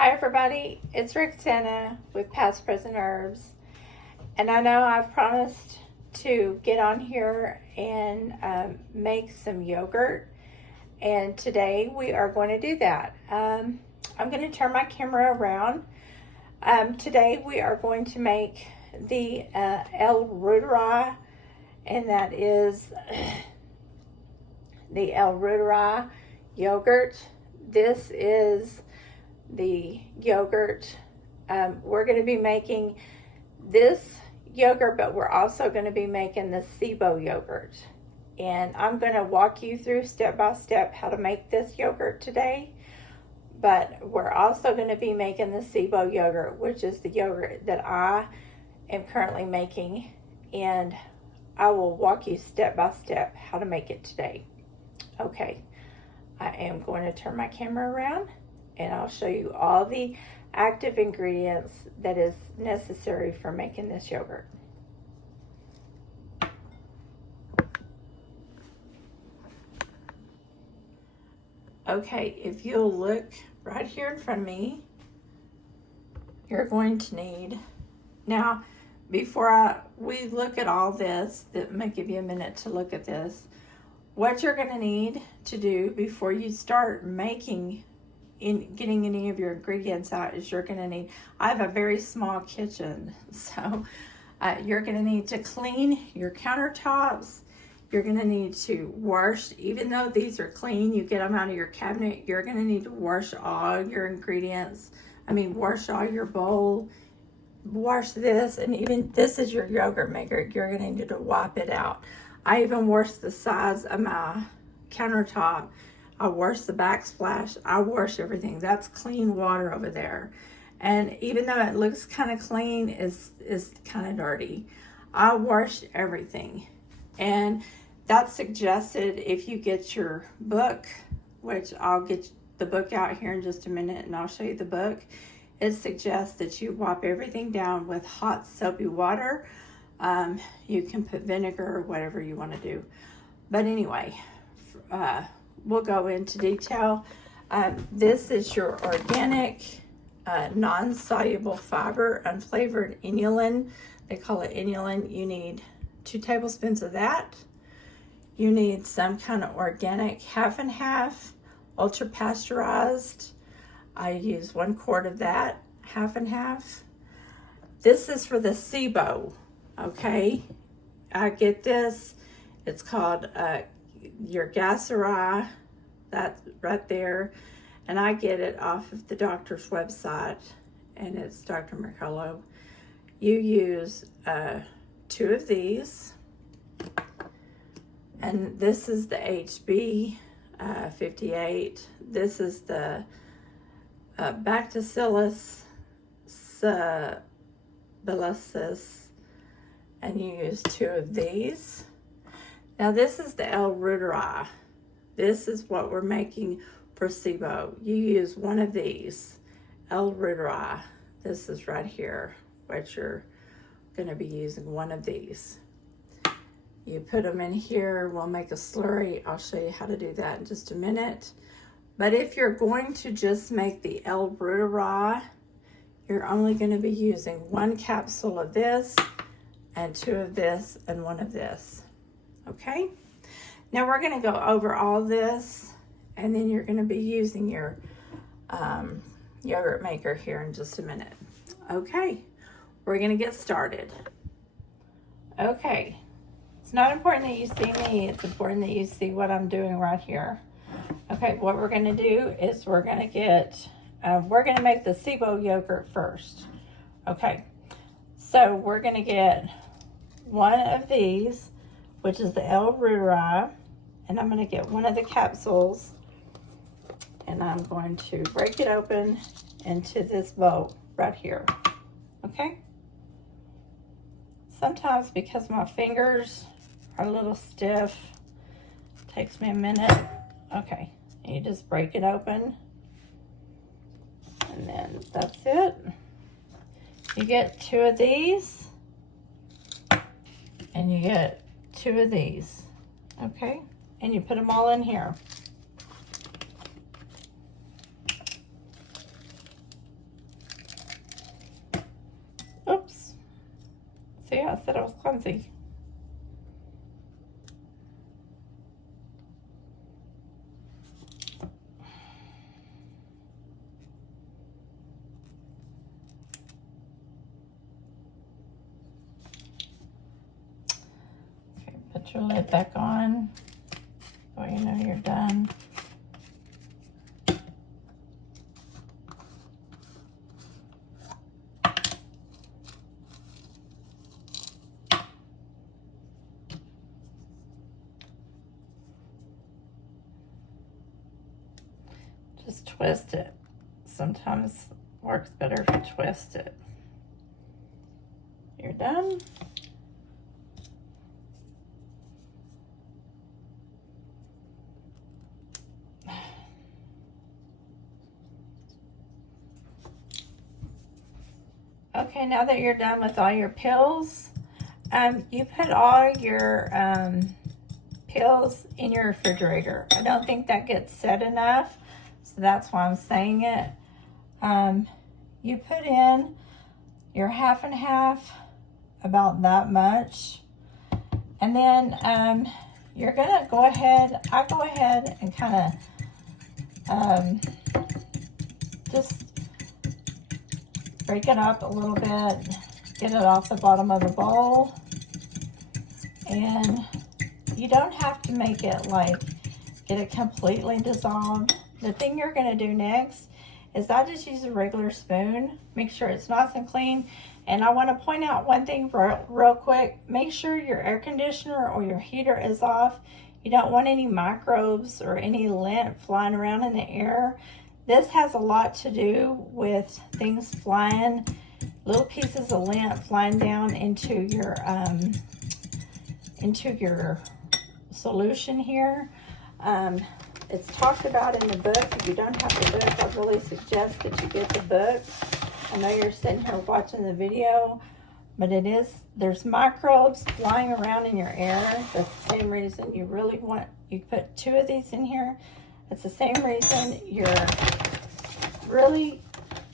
Hi everybody, it's Rexanna with Past Present Herbs, and I know I've promised to get on here and make some yogurt, and today we are going to do that. I'm going to turn my camera around. Today we are going to make the L-Gasseri, and that is the L-Gasseri yogurt. This is the yogurt. We're going to be making this yogurt, but we're also going to be making the SIBO yogurt. And I'm going to walk you through step by step how to make this yogurt today. But we're also going to be making the SIBO yogurt, which is the yogurt that I am currently making. And I will walk you step by step how to make it today. Okay, I am going to turn my camera around, and I'll show you all the active ingredients that is necessary for making this yogurt. Okay, if you'll look right here in front of me, you're going to need, now before we look at all this, that might give you a minute to look at this, what you're going to need to do before you start making getting any of your ingredients out is you're going to need, I have a very small kitchen, so you're going to need to clean your countertops. You're going to need to wash, even though these are clean, you get them out of your cabinet, you're going to need to wash all your ingredients. Wash all your bowl, wash this, and even this is your yogurt maker. You're going to need to wipe it out. I even wash the sides of my countertop. I wash the backsplash. I wash everything. That's clean water over there. And even though it looks kind of clean, it's kind of dirty. I wash everything. And that's suggested if you get your book, which I'll get the book out here in just a minute and I'll show you the book. It suggests that you wipe everything down with hot soapy water. You can put vinegar or whatever you want to do. But anyway, we'll go into detail. This is your organic, non-soluble fiber, unflavored inulin. They call it inulin. You need 2 tablespoons of that. You need some kind of organic half and half, ultra pasteurized. I use 1 quart of that, half and half. This is for the SIBO, okay? I get this. It's called your L-Gasseri, that's right there, and I get it off of the doctor's website, and it's Dr. Mercolo. You use 2 of these, and this is the HB 58. This is the Bacillus sabellicis, and you use 2 of these. Now this is the L-Gasseri. This is what we're making for SIBO. You use 1 of these, L-Gasseri. This is right here, what you're going to be using, 1 of these. You put them in here, we'll make a slurry. I'll show you how to do that in just a minute. But if you're going to just make the L-Gasseri, you're only going to be using 1 capsule of this, and 2 of this, and 1 of this. Okay, now we're going to go over all this, and then you're going to be using your yogurt maker here in just a minute. Okay, we're going to get started. Okay, it's not important that you see me, it's important that you see what I'm doing right here. Okay, what we're going to do is we're going to make the SIBO yogurt first. Okay, so we're going to get 1 of these, which is the L-Gasseri, and I'm going to get 1 of the capsules, and I'm going to break it open into this bowl right here. Okay? Sometimes because my fingers are a little stiff, it takes me a minute. Okay, you just break it open, and then that's it. You get 2 of these, and you get 2 of these, okay? And you put them all in here. I said I was clumsy. Okay, put your lid back on so you know you're done. Just twist it. Sometimes works better if you twist it. You're done. Okay, now that you're done with all your pills, you put all your pills in your refrigerator. I don't think that gets said enough, so that's why I'm saying it. You put in your half and half, about that much, and then you're gonna go ahead, I go ahead and kind of just break it up a little bit, get it off the bottom of the bowl, and you don't have to make it like, get it completely dissolved. The thing you're gonna do next is I just use a regular spoon, make sure it's nice and clean. And I wanna point out one thing real quick, make sure your air conditioner or your heater is off. You don't want any microbes or any lint flying around in the air. This has a lot to do with things flying, little pieces of lint flying down into your solution here. It's talked about in the book. If you don't have the book, I really suggest that you get the book. I know you're sitting here watching the video, but there's microbes flying around in your air. That's the same reason you put 2 of these in here. It's the same reason you really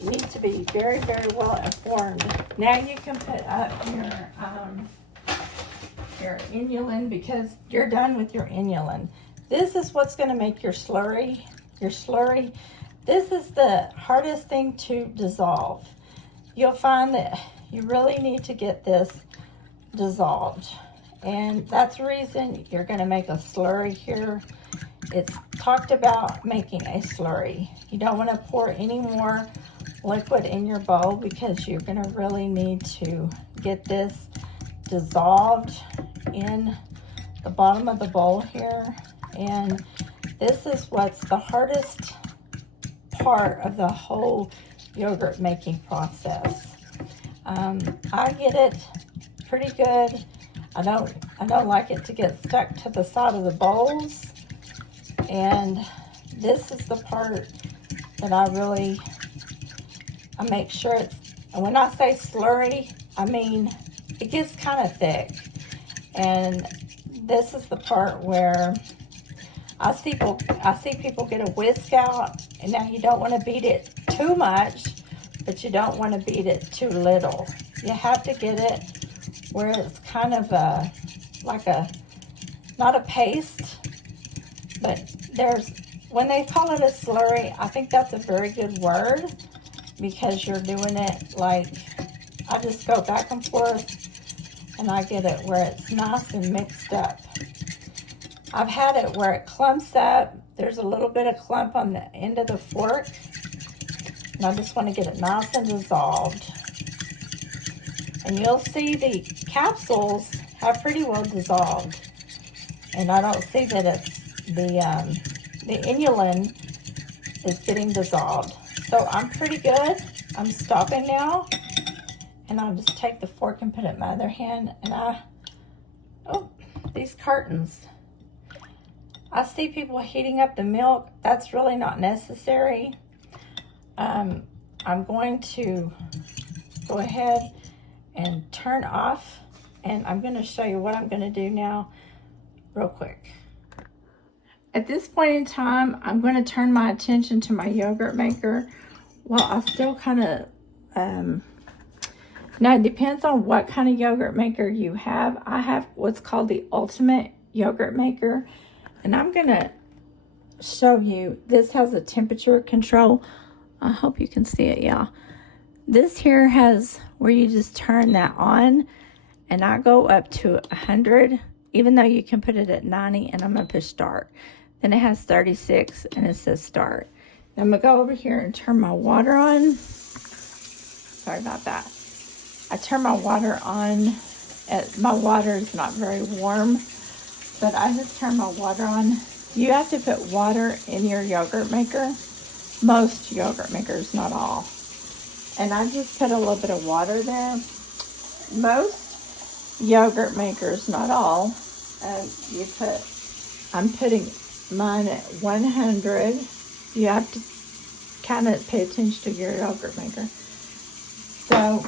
need to be very, very well informed. Now you can put up your inulin, because you're done with your inulin. This is what's going to make your slurry. This is the hardest thing to dissolve. You'll find that you really need to get this dissolved, and that's the reason you're going to make a slurry here. It's talked about making a slurry. You don't want to pour any more liquid in your bowl, because you're going to really need to get this dissolved in the bottom of the bowl here. And this is what's the hardest part of the whole yogurt making process. I get it pretty good. I don't like it to get stuck to the side of the bowls. And this is the part that I make sure it's, and when I say slurry, I mean it gets kind of thick. And this is the part where I see people get a whisk out, and now you don't want to beat it too much, but you don't want to beat it too little. You have to get it where it's kind of not a paste, but when they call it a slurry, I think that's a very good word, because you're doing it like, I just go back and forth and I get it where it's nice and mixed up. I've had it where it clumps up. There's a little bit of clump on the end of the fork, and I just want to get it nice and dissolved. And you'll see the capsules have pretty well dissolved, and I don't see that it's the inulin is getting dissolved. So I'm pretty good. I'm stopping now, and I'll just take the fork and put it in my other hand. And these cartons. I see people heating up the milk. That's really not necessary. I'm going to go ahead and turn off, and I'm going to show you what I'm going to do now real quick. At this point in time, I'm going to turn my attention to my yogurt maker while I still kind of Now, it depends on what kind of yogurt maker you have. I have what's called the Ultimate Yogurt Maker. And I'm going to show you. This has a temperature control. I hope you can see it, yeah. This here has where you just turn that on. And I go up to 100, even though you can put it at 90. And I'm going to push start. Then it has 36 and it says start. Now I'm going to go over here and turn my water on. Sorry about that. I turn my water on. My water is not very warm, but I just turn my water on. You have to put water in your yogurt maker. Most yogurt makers, not all. And I just put a little bit of water there. Most yogurt makers, not all, I'm putting mine at 100. You have to kind of pay attention to your yogurt maker. So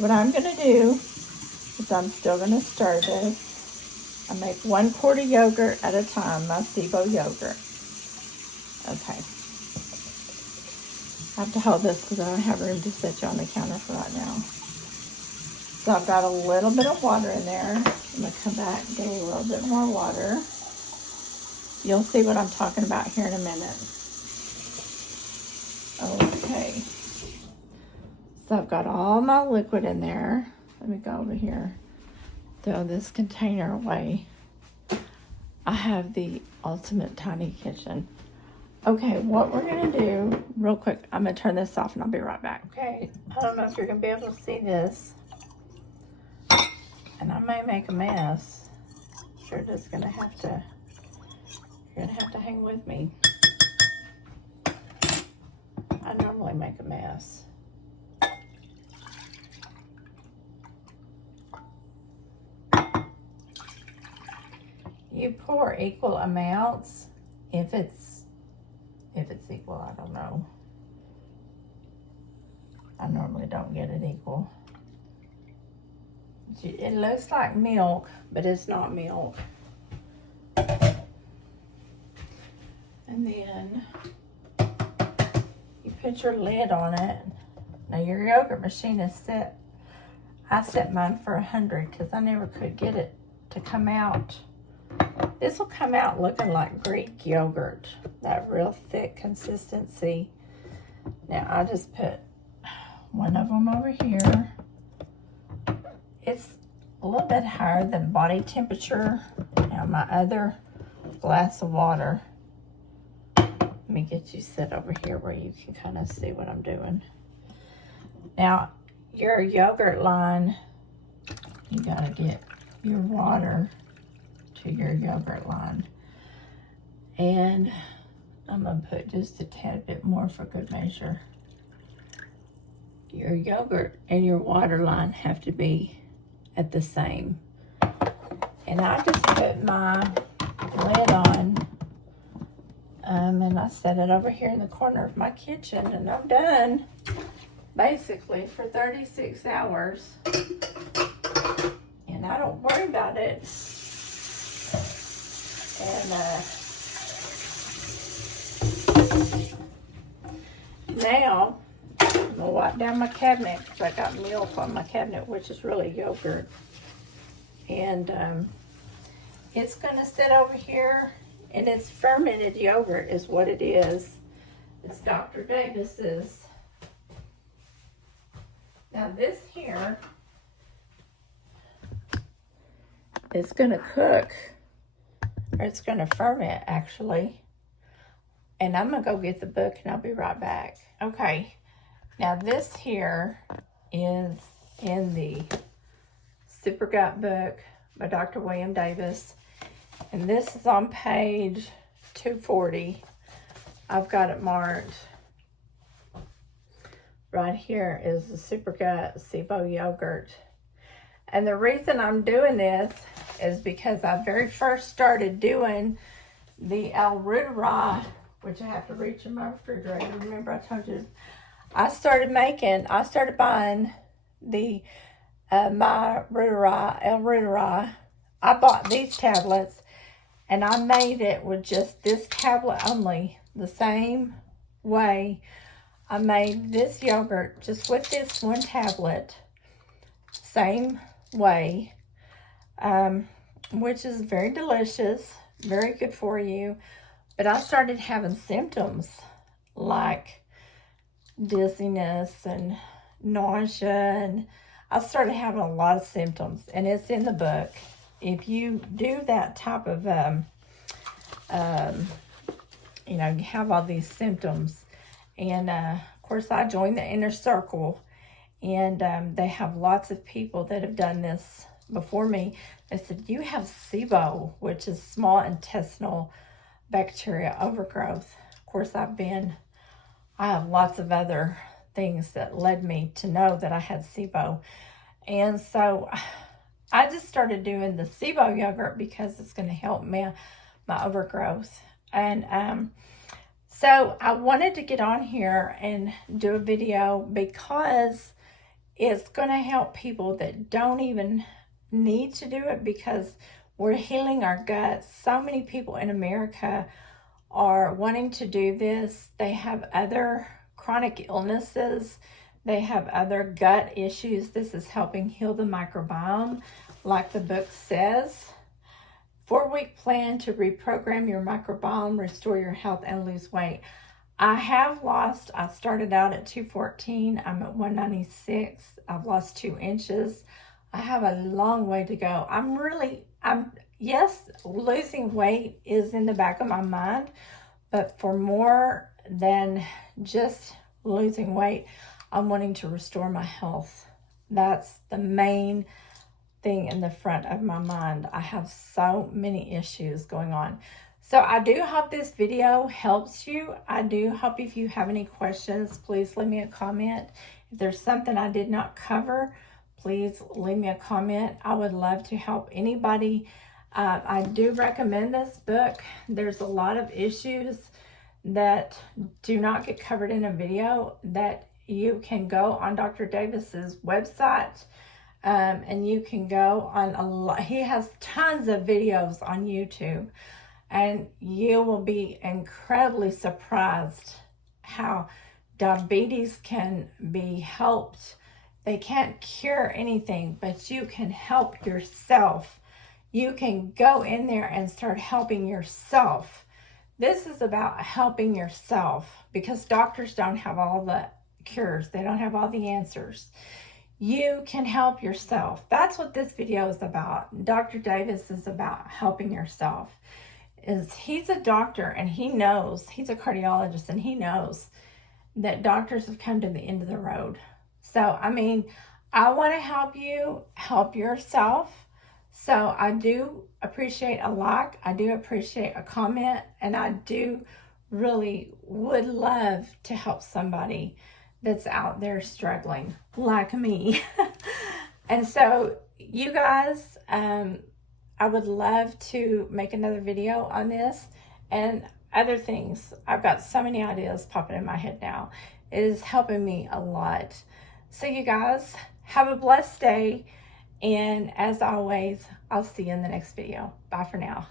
what I'm going to do is I'm still going to stir this. I make 1 quart of yogurt at a time, my SIBO yogurt. Okay. I have to hold this because I don't have room to set you on the counter for right now. So I've got a little bit of water in there. I'm going to come back and get a little bit more water. You'll see what I'm talking about here in a minute. Okay. So I've got all my liquid in there. Let me go over here. Throw this container away. I have the Ultimate Tiny Kitchen. Okay, what we're going to do, real quick, I'm going to turn this off and I'll be right back. Okay, I don't know if you're going to be able to see this. And I may make a mess. You're just going to have to, hang with me. I normally make a mess. You pour equal amounts. If it's equal, I don't know. I normally don't get it equal. It looks like milk, but it's not milk. And then you put your lid on it. Now your yogurt machine is set. I set mine for 100 because I never could get it to come out. This will come out looking like Greek yogurt, that real thick consistency. Now I just put one of them over here. It's a little bit higher than body temperature. Now my other glass of water. Let me get you set over here where you can kind of see what I'm doing. Now your yogurt line, you gotta get your water to your yogurt line. And I'm gonna put just a tad bit more for good measure. Your yogurt and your water line have to be at the same. And I just put my lid on and I set it over here in the corner of my kitchen, and I'm done basically for 36 hours. And I don't worry about it. And now I'm gonna wipe down my cabinet because I got milk on my cabinet, which is really yogurt. And it's gonna sit over here, and it's fermented yogurt is what it is. It's Dr. Davis's. Now this here is gonna cook. Or it's going to ferment, actually. And I'm going to go get the book, and I'll be right back. Okay. Now, this here is in the Super Gut book by Dr. William Davis. And this is on page 240. I've got it marked. Right here is the Super Gut SIBO Yogurt. And the reason I'm doing this is because I very first started doing the L-Gasseri, which I have to reach in my refrigerator. Remember I told you, I started buying the my L-Gasseri. I bought these tablets, and I made it with just this tablet only, the same way. I made this yogurt just with this one tablet. same way, which is very delicious, very good for you. But I started having symptoms like dizziness and nausea, and I started having a lot of symptoms, and it's in the book. If you do that type of, you know, you have all these symptoms, and of course I joined the inner circle, and they have lots of people that have done this before me. They said, you have SIBO, which is small intestinal bacteria overgrowth. Of course, I have lots of other things that led me to know that I had SIBO. And so I just started doing the SIBO yogurt because it's going to help my overgrowth. And so I wanted to get on here and do a video because it's going to help people that don't even need to do it, because we're healing our guts. So many people in America are wanting to do this. They have other chronic illnesses. They have other gut issues. This is helping heal the microbiome, like the book says. 4-week plan to reprogram your microbiome, restore your health, and lose weight. I started out at 214. I'm at 196. I've lost 2 inches. I have a long way to go. Yes, losing weight is in the back of my mind, but for more than just losing weight, I'm wanting to restore my health. That's the main thing in the front of my mind. I have so many issues going on. So I do hope this video helps you. I do hope if you have any questions, please leave me a comment. If there's something I did not cover, please leave me a comment. I would love to help anybody. I do recommend this book. There's a lot of issues that do not get covered in a video that you can go on Dr. Davis's website, and you can go on a lot. He has tons of videos on YouTube, and you will be incredibly surprised how diabetes can be helped. They can't cure anything, but you can help yourself. You can go in there and start helping yourself. This is about helping yourself, because doctors don't have all the cures. They don't have all the answers. You can help yourself. That's what this video is about. Dr. Davis is about helping yourself. He's a doctor, and he knows, he's a cardiologist, and he knows that doctors have come to the end of the road. So, I mean, I want to help you help yourself. So I do appreciate a like. I do appreciate a comment. And I do really would love to help somebody that's out there struggling like me. And so you guys, I would love to make another video on this and other things. I've got so many ideas popping in my head now. It is helping me a lot. So you guys, have a blessed day. And as always, I'll see you in the next video. Bye for now.